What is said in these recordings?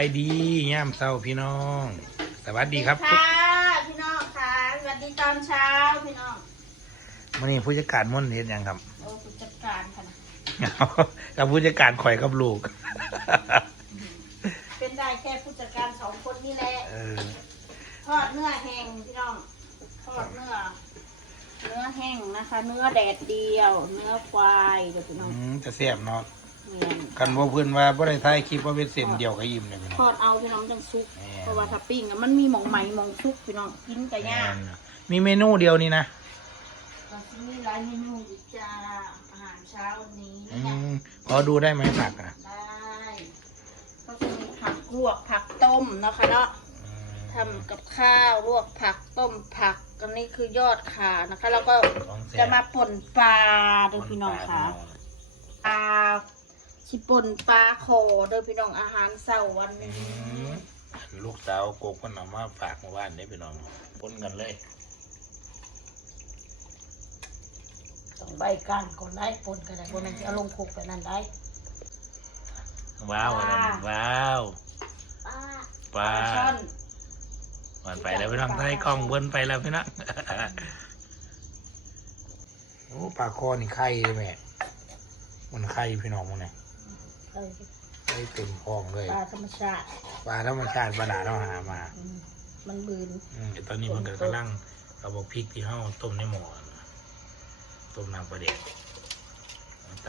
ไปดีย่ามเศร้าพี่น้อง สวัสดีครับค่ะพี่น้องค่ะสวัสดีตอนเช้าพี่น้องวันนี้ผู้จัดการม่วนเห็นยังครับโอ้ผู้จัดการค่ะนะกับผู้จัดการข่อยกับลูก เป็นได้แค่ผู้จัดการสองคนนี่แหละเออทอดเนื้อแห้งพี่น้องทอดเนื้อเนื้อแห้งนะคะ เนื้อแดดเดียว เนื้อควายเดี๋ยวพี่น้องอืมจะเสียบเนาะเมียน กันว่าเพื่อนว่าบ่ได้ถ่ายคลิปว่าเป็นเส้นเดียวกับยิ้มเลยพี่น้องทอดเอาพี่น้องจังซุกแม่เพราะว่าถ้าปิ้งอะมันมีหมองไหมหมองซุกพี่น้องกินกับย่างมีเมนูเดียวนี่นะเราจะมีหลายเมนูอยู่จ้าอาหารเช้าวันนี้อืนะมขอดูได้ไหมผักอะได้ก็จะมีผักลวกผักต้มเนาะคะเนาะทำกับข้าวลวกผักต้มผักอันนี้คือยอดขานะคะ แล้วก็ของแซ่บจะมาป่นปลาเด้วยพี่น้องค่ะ ปลา ชิป่นปลาโคเด้วยพี่น้องอาหารเสาร์วันอืนี้มลูกสาวโกกคนเอามาฝากมาบ้านนี่พี่น้องปนกันเลยต้องใบก้านก่อนได้ป่นกันได้บนนั้นจะเอาลงคุกไปนั่นได้ว้าวอันนั้นว้าวปลาช่อนมันไปแล้วพี่น้องไทยกล้องเบิ้นไปแล้วพี่น้องโอ้ปลาคอนี่ไข่เลยแม่มันไข่พี่น้องมันเนี่ย เออไข่เต็มคลองเลยปลาธรรมชาติปลาธรรมชาติปลาหนาเราหามาอืมมันบืน อืมเดี๋ยวตอนนี้มันก็กำลังเอาบอกพริกที่เฮาต้มในหม้อน่ะต้มน้ำปลาเด็กต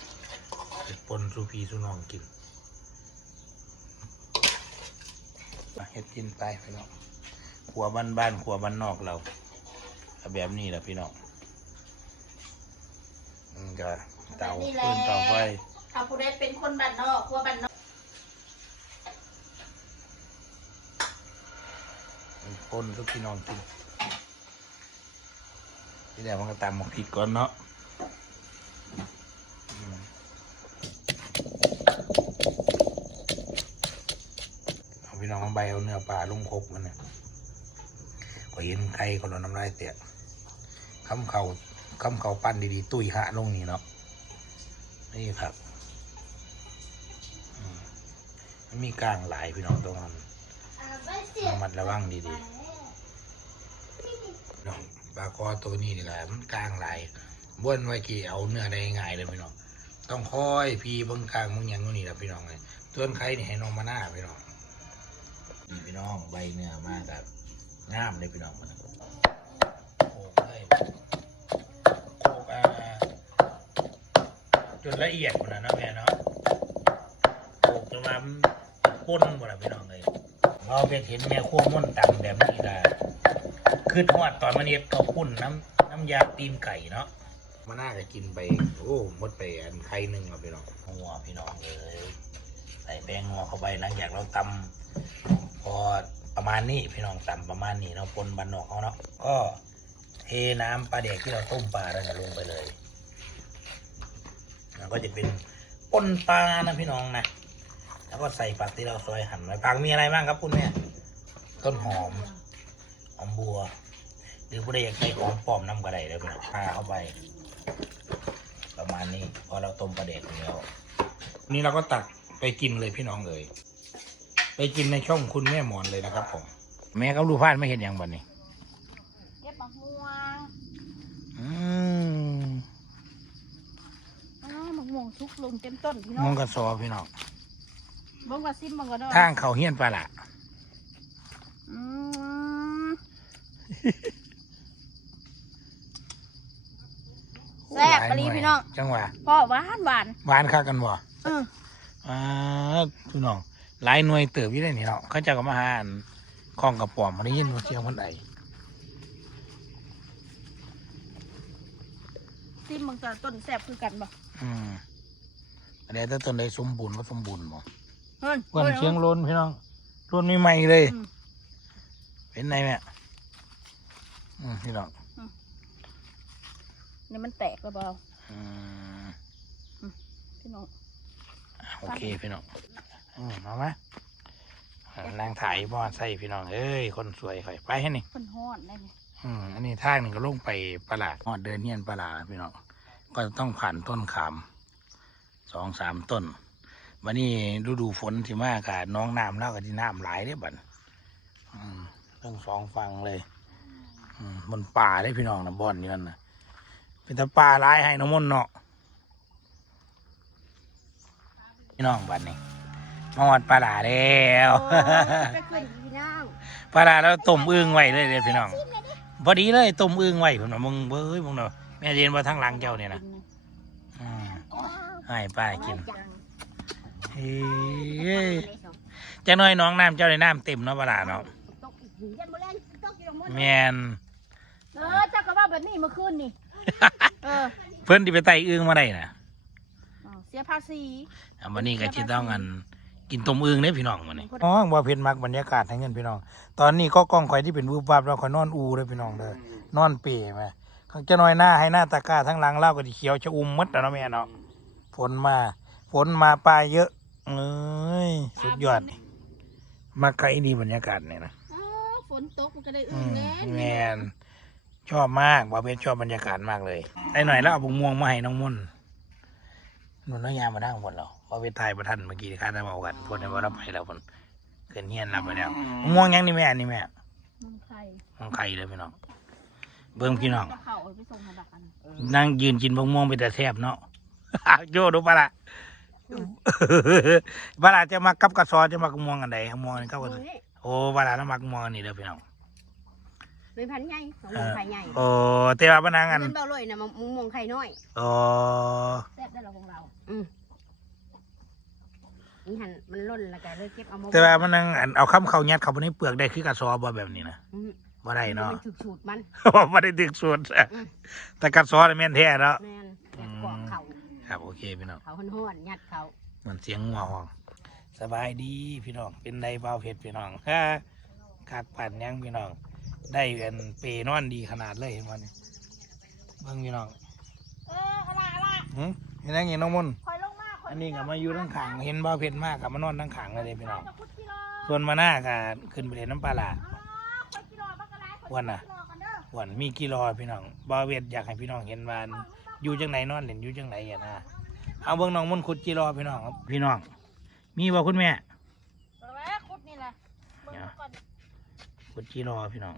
ำเห็ดปนสูพีสูน้องกินมาเห็ดกินไปพี่น้องขัวบ้านบ้านๆขัวบ้านนอกเราเอาแบบนี้แหละพี่น้องอืมก็เตาฟืนเตาไฟ ถ้าผู้ใดเป็นคนบ้านนอกพวบ้านนอกปนทุกพี่น้องกินที่แรกมันก็ตำหมกพริกก่อนเนาะเอาพี่น้องเอาใบเอาเนื้อปลาลงครกมันเนี่ยก็เห็นไข่ก็เราน้ำลายเตะคำเขาคำเขาปั้นดีๆ ตุ้ยหะลงนี่เนาะนี่ครับ มีกลางหลายพี่น้องตรงนั้นระมัดระวังดีๆน้องปลาคอตัวนี้นี่แหละมันกลางหลายบ้วนไว้กี่เอาเนื้อได้ง่ายเลยพี่น้องต้องคอยพีเบิ้งกลางมึงยังนู่นนี่แหละพี่น้องเลยตัวนใครนี่ให้น้องมาหน้าพี่น้องนี่พี่น้องใบเนื้อมากแบบงามเลยพี่น้องมันโขกเลยโขกอ่าจนละเอียดหมดนะเนแม่เนาะโขกจนว่า มันป้นหมดแล้วพี่น้องเลยเราไปเห็นแม่ขั้วม่วนต่ำแบบนี้ละคือทอดตอนมันเอ็ดเขาวปุ้นน้ำน้ำยาตีนไก่เนาะมาน่าจะกินไป โอ้หมดไปอันไข่หนึ่งแล้วพี่น้องหัวพี่น้องเลยใส่แป้งงัวเข้าไปหลังจากเราตำพอประมาณนี้พี่น้องตำประมาณนี้เนาะปนบันนอกเขาเนาะก็เทน้ำปลาเด็กที่เราต้มปลาเราจะลงไปเลยแล้วก็จะเป็นปนปลานะพี่น้องนะ แล้วก็ใส่ผักที่เราซอยหั่นไว้ผักมีอะไรบ้างครับคุณแม่ต้นหอมหอมบัว หรือผู้ใดอยากใส่หอมปลอมน้ำกระไดเลยพี่น้องพาเข้าไป ประมาณนี้พอเราต้มปลาเด็กแล้วนี่เราก็ตักไปกินเลยพี่น้องเลยไปกินในช่องคุณแม่หมอนเลยนะครับผมแม่กับลูกพานไม่เห็นอย่างบันนี้เก็บมะม่วงอืมอ้าวมะม่วงทุกลงเต็มต้นพี่น้มอองงกระสอพี่น้อง เบิ่งว่าซิมเบิ่งก็ได้ทางเขาเฮี้ยนปลาละอืมแซ่บปลีพี่น้องจังหวะพ่อหวานหวานหวานคักกันบ่อืออ่าพี่น้องหลายหน่วยเติบอยู่ได้นี่เนาะเขาเจะก็มาหาอันคล้องกับปอมมันได้ยินว่าเสียงคนใดซิมเบิ่งก็ต้นแซ่บคือกันบ่อืมอันนี้ถ้าต้นใดสมบูรณ์ว่าสมบูรณ์บ่ เฮ้ยเพื่อนเชียงโลนพี่น้องโลนใหม่ๆเลยอืมเป็นไงแม่อืมพี่น้องนี่มันแตกแล้วเปล่าอืมพี่น้องโอเคพี่น้องอืมเอาไหมนางถ่ายบอใส่พี่น้องเอ้ยคนสวยข่อยไปให้นี่เพิ่นฮ้อนได้นี่อืมอันนี้ทางหนึ่งก็ลงไปประหลาดฮอดเดินเฮียนประหลาดพี่น้องก็ต้องผ่านต้นขามสองสามต้น วันนี้ฤดูฝนสิมากะน้องน้ำเล่ากับที่น้ำหลายเด้อบัดอืมทั้งสองฝั่งเลยอืมมันป่าได้พี่น้องนะบ่อนนี่นั่นนะเป็นแต่ป่าหลายให้น้องมนต์เนาะพี่น้องบัดนี้มาวัดปลาหลาแล้วไปขึ้นพี่น้องปลาหลาแล้วต้มอึ่งไว้เลยเด้อพี่น้องพอดีเลยต้มอึ่งไว้ผมนะมึงเบ้ยมึงเนาะแม่เรียนว่าทั้งหลังเจ้าเนี่ยนะอืมให้ป้ากิน เฮ้ยจังน้อยน้องน้ำเจ้าในน้ำเต็มเนาะปลาหลาเนาะตกอีกหนึ่งยันโมเลนตกอยู่ตรงมดแมนเออเจ้าก็ว่าแบบนี้เมื่อคืนนี่ เออ เพิ่นที่ไปไต่อึ้งมาได้น่ะอ๋อเสียภาษีอะวันนี้ก็จะต้องกันกินต้มอึ้งเนี่ยพี่น้องวันนี้น้องบ่เพ็นมักบรรยากาศให้เงินพี่น้อง ตอนนี้ก็กล้องข่อยที่เป็นวูบวับแล้วข่อยนอนอูเลยพี่น้องเด้อนอนเปรย์มาข้างจะน้อยหน้าให้หน้าตะกร้าทั้งหลังเล่าก็ที่เขียวชะอุ่มหมดแล้วเนาะแม่เนาะฝนมา ฝนมาปลายเยอะ เอ้ยสุดยอดมาใครดีบรรยากาศเนี่ยนะอ๋อฝนตกมันก็ได้อือื่นมแน่แมนชอบมากบ่าวเพชรชอบบรรยากาศมากเลยไอ้หน่อยแล้วเอาบุงม่วงมาให้น้องมุ่นหนุนน้อยยามมาดั้งหมดแล้วบ่าวเพชรไทยประทันเมื่อกี้ที่ข้าได้บอกกันพนในว่ารับไปแล้วพนเกินเฮียนรับไปแล้วมะม่วงยังนี่แม่อันนี่แม่มึงใครของใครเลยพี่น้องเบิ่งพี่น้องจะเข่าเอาไปส่งมาดักอันนั่งยืนกินมะม่วงไปแต่แทบเนาะ โยดูปะละ ปะละจะมากับกระซอจะมากระม่วงอันใดกระม่วงนี่เข้ากันนี่โอ้ปะละน้ำมักม่วงอันนี่เด้อพี่น้องเป็นพันใหญ่สองมงไข่ใหญ่โอ้เตว่าปะนางอันเป็นเบาเลยนะมุงมงไข่น้อยโอ้แซ่บได้เราของเราอืมนี่หันมันล่นแล้วก็เลยเก็บเอามาแต่ว่ามันนั่งอันเอาข้ามเขายัดเข้าไปในเปลือกได้คือกระสอบบ่แบบนี้นะอืมบ่ได้เนาะมันถูกสูตรมันบ่ได้ดึกส่วนแต่กระสอบนี่แม่นแท้เนาะ ครับโอเคพี่น้องเขาห้อนๆยัดเขาเหมือนเสียงงัวห้องสบายดีพี่น้อง เป็นไดเบาเพชรพี่น้องฮ่าคักปั่นยังพี่น้อง ได้เป็นเปนอนดีขนาดเลยเห็นวันนี้เบิ่งพี่น้องเอออะไรอะไรหึเห็นยังเห็นน้องมนต์คอยลงมาคอยอันนี้ก็มาอยู่ทั้งขางเห็นเบาเพชรมากกับมานอนทั้งขางเลยเด้พี่น้องจะพุดกิโลส่วนมาหน้าก็ขึ้นไปเล่นน้ำปลาหลาอ๋อคอยกิโลบักกะลาคอยวันน่ะกิโลกันเด้อหวนมีกี่รอพี่น้องบาเวทอยากให้พี่น้องเห็นว่า อยู่จังไหนนอนเล่นอยู่จังไหนอะนะเอาเบิ่งน้องมนต์ขุดกี่รอพี่น้องครับพี่น้อง มีบ่คุณแม่เอาไว้คุดนี่แหละเบิ่งก่อนขุดกี่รอพี่น้อง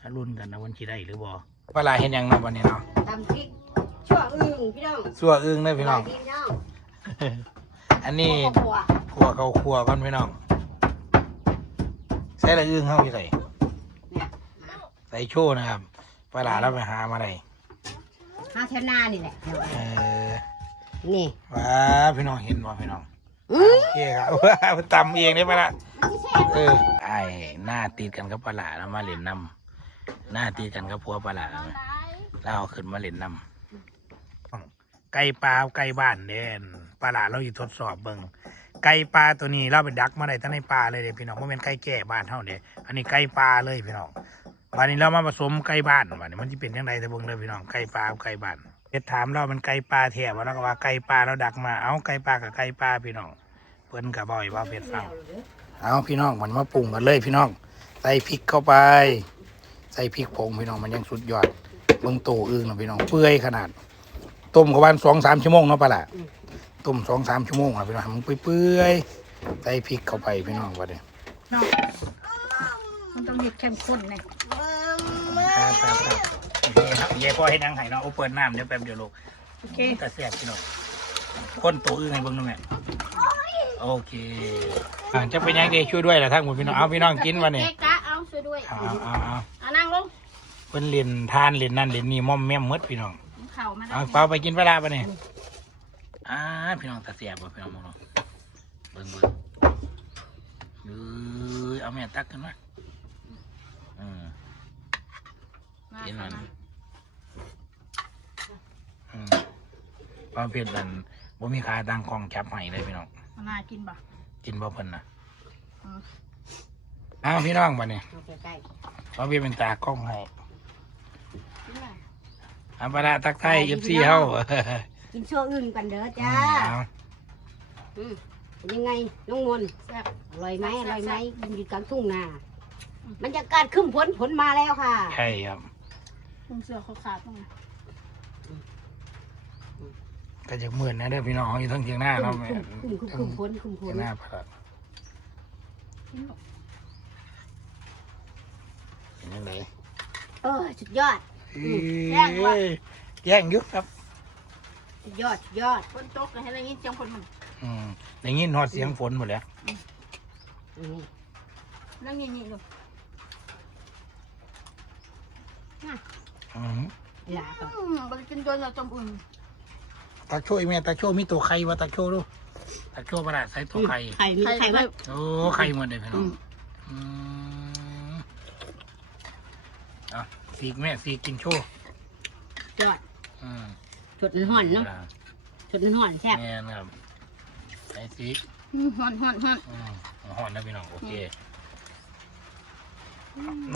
ถ้ารุ่นกันนะวันที่ได้หรือบ่ปลาเห็นยังเนาะวันนี้เนาะตำพริกชั่วอึ่งพี่น้องสัวอึ้งเลยพี่น้องสบายดีพี่น้อง อันนี้ครอบครัวขัวเขาขัวก่อนพี่น้องใส่ละอึ้งเข้าไปใส่เนี่ยใส่โชว์นะครับ ปลาเราไปหามาได้ห้าเทนานี่แหละเออนี่ว้าพี่น้องเห็นบ่พี่น้องอือโอเคครับว้าตำเองได้ไหมล่ะมันสิแซ่บเออไอ้หน้าติดกันกับปลาหลาแล้วมาเล่นน้ำหน้าติดกันกับพัวปลาหลาเอาได้แล้วเอาขึ้นมาเล่นน้ำไก่ปลาไก่บ้านเด่นปลาหลาเราอยู่ทดสอบเบิ่งไก่ปลาตัวนี้เราไปดักมาได้ตั้งในปลาเลยเด้พี่น้องเพราะเป็นไก่แก่บ้านเท่าเด้อันนี้ไก่ปลาเลยพี่น้อง บ้านนี้เรามาผสมไก่บ้านบ้านนี้มันจะเป็นยังไงแต่เบิ่งเลยพี่น้องไก่ปลาไก่บ้านเพชรถามเรามันไก่ปลาแท้ว่าเราก็ว่าไก่ปลาเราดักมาเอาไก่ปลากับไก่ปลาพี่น้องเพิ่นกับบ่อยว่าเพชรฟังเอาพี่น้องมันมาปรุงกันเลยพี่น้องใส่พริกเข้าไป ใส่พริกผงพี่น้องมันยังสุดยอดเบิ่งโตอึ้งนะพี่น้องเปื่อยขนาด ต้มกับวันสองสามชั่วโมงเนาะปะล่ะต้มสองสามชั่วโมงนะพี่น้องมันเปื่อยใส่พริกเข้าไปพี่น้องว่าเด้มันต้องเห็ดเข้มข้นไง ครับครับครับโอเคครับยายพ่อให้นางไห้เนาะเอาเปิดน้ำเดี๋ยวแป๊บเดียวลูกโอเคกระแสบพี่น้องคนโตอึ้งให้เบิ่งหน่อยแม่โอเคอ่าจะเป็นยังไงช่วยด้วยล่ะทั้งหมดพี่น้องเอาพี่น้องกินวันนี้เจ๊กะเอาช่วยด้วยเอาเอาเอาเอานั่งลงเพิ่นเรียนทานเรียนนั่นเรียนนี่ม่อมแม่มหมดพี่น้องเข่ามาเอาเปล่าไปกินเวลาปะเนี่ยอ่าพี่น้องตาเสียบบ่พี่น้องมองเนาะเบิ่งเบิ่งเออเอาแม่ตักขึ้นมาอืม เห็นมันอืมความเผ็ดนั่นบ่มีขาตั้งกล้องจับให้เลยพี่น้องมันน่ากินป่ะกินบ่เพิ่นนะอืมอ้าวพี่น้องบัดนี้เอาใกล้เพราะพี่เป็นตากล้องให้กินอะไรอันปลาตักไทย FC เฮาๆกินชั่วอึ่งกันเด้อจ้าเอาอืมเป็นยังไงน้องมนต์แซ่บ อร่อยไหมอร่อยไหมกินอยู่กลางทุ่งนาบรรยากาศขึ้นผลผลมาแล้วค่ะ ใช่ครับ มึงเสือเขาขาดตรงไหนก็จะเหมือนนะเด้อพี่น้องอยู่ทั้งเทียงหน้าคุเนาะมแม่คุมคุมคุมพ้นคุมพ้เทีนยงหน้าพระเป็นยังไงเออสุดยอดแย่งว่ะเอ้ยแย่งอยุครับสุดยอดสุดยอดคนตกเลยให้ได้ยินเสียงคนมันอืมได้ยินฮอดเสียงฝนหมดแล้วนี่นั่งนี่นี่ดู อืมหลาก่อนอืมบริกินโดนเราจมอุ่นตาโชยแม่ตาโชยมีตัวไข่วะตาโชดูตาโชว์ประหลาดใส่ตัวไข่ไข่มีไข่ว่าโอ้ไข่หมดเลยพี่น้องอืมอืมอะสีกแม่สีกกินโชว์ยอดอืมสดห่อนเนาะสดห่อนแซ่บแม่นะครับใส่สีกฮอนฮอนฮอน อืมหอนนะพี่น้องโอเค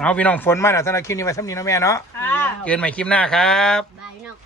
เอาพี่น้องฝนมาแล้วสำหรับคลิปนี้ไว้สำนีนะแม่เนาะค่ะเจอกันใหม่คลิปหน้าครับ บายเนาะ